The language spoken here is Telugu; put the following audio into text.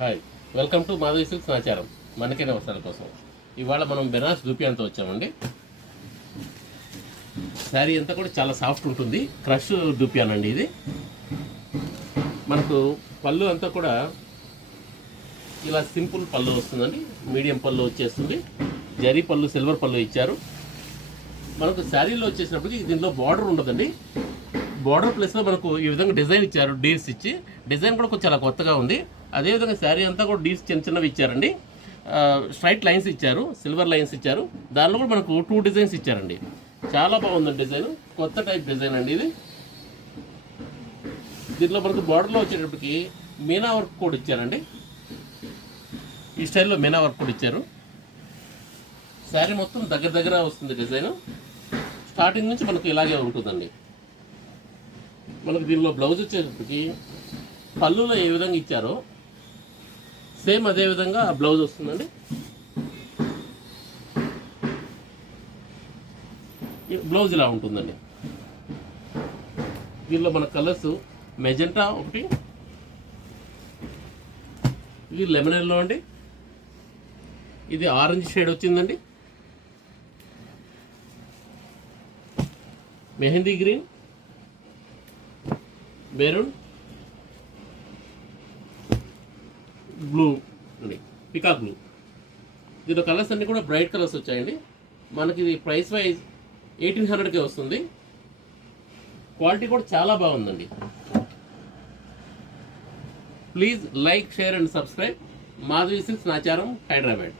Hi, welcome to Madhavi Silks Nacharam. మనకైన వస్త్రాల కోసం ఇవాళ మనం బెనారస్ దూపియాన్తో వచ్చామండి. శారీ అంతా కూడా చాలా సాఫ్ట్ ఉంటుంది. క్రష్ దూపియాన్ అండి ఇది. మనకు పళ్ళు అంతా కూడా ఇలా సింపుల్ పళ్ళు వస్తుందండి. మీడియం పళ్ళు వచ్చేస్తుంది. జరీ పళ్ళు, సిల్వర్ పళ్ళు ఇచ్చారు. మనకు శారీలో వచ్చేసినప్పటికీ దీనిలో బార్డర్ ఉండదండి. బార్డర్ ప్లేస్లో మనకు ఈ విధంగా డిజైన్ ఇచ్చారు, డీల్స్ ఇచ్చి. డిజైన్ కూడా చాలా కొత్తగా ఉంది. అదేవిధంగా శారీ అంతా కూడా డీల్స్ చిన్న చిన్నవి ఇచ్చారండి. స్ట్రైట్ లైన్స్ ఇచ్చారు, సిల్వర్ లైన్స్ ఇచ్చారు. దానిలో కూడా మనకు 2 డిజైన్స్ ఇచ్చారండి. చాలా బాగుందండి డిజైన్, కొత్త టైప్ డిజైన్ అండి ఇది. దీనిలో మనకు బార్డర్లో వచ్చేటప్పటికి మీనా వర్క్ కూడా ఇచ్చారండి. ఈ స్టైల్లో మీనా వర్క్ కూడా ఇచ్చారు. శారీ మొత్తం దగ్గర వస్తుంది డిజైన్. స్టార్టింగ్ నుంచి మనకు ఇలాగే ఉంటుందండి. మనకు దీనిలో బ్లౌజ్ వచ్చేటప్పటికి పళ్ళులో ఏ విధంగా ఇచ్చారో సేమ్ అదే విధంగా బ్లౌజ్ వస్తుందండి. బ్లౌజ్ ఇలా ఉంటుందండి. దీనిలో మన కలర్స్ మెజెంటా ఒకటి, ఇది లెమన్ ఎల్లో అండి, ఇది ఆరెంజ్ షేడ్ వచ్చిందండి, మెహందీ గ్రీన్, మెరూన్, బ్లూ అండి, పికాక్ బ్లూ. దీనిలో కలర్స్ అన్నీ కూడా బ్రైట్ కలర్స్ వచ్చాయండి. మనకి ఇది ప్రైస్ వైజ్ 1800కే వస్తుంది. క్వాలిటీ కూడా చాలా బాగుందండి. Please like, share and subscribe. Madhavi Silks Nacharam, Hyderabad.